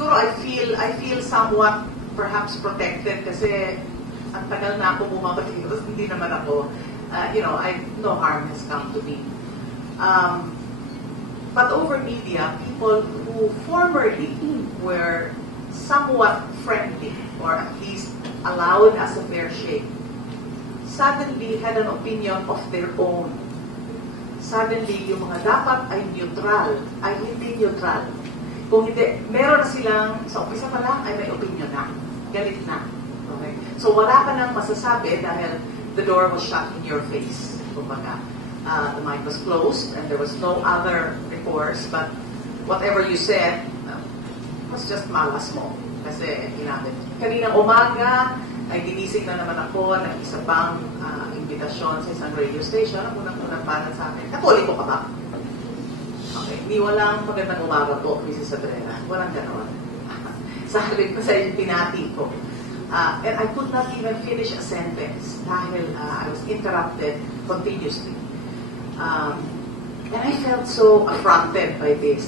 siguro I feel somewhat perhaps protected kasi ang tagal na ako bumabati, hindi naman ako, no harm has come to me. But over media, people who formerly were somewhat friendly or at least allowed us a fair shake, suddenly had an opinion of their own. Suddenly, yung mga dapat ay neutral, ay hindi neutral. Kung hindi, meron na silang, sa umpisa pa lang, ay may opinion na. Galit na. Okay? So wala ka nang masasabi dahil the door was shut in your face. Kumbaga, the mic was closed and there was no other recourse, but whatever you said was just malas mo. Kasi ginamit. Kaninang umaga, ay ginising na naman ako ng isa pang imbitasyon sa isang radio station. Ang unang-unang panat sa akin, Katoliko ka ba? Okay, hindi walang magandang umaga po, Mrs. Sabrera. Walang gano'n. Sa halip ko sa pinati ko. And I could not even finish a sentence dahil I was interrupted continuously. And I felt so affronted by this.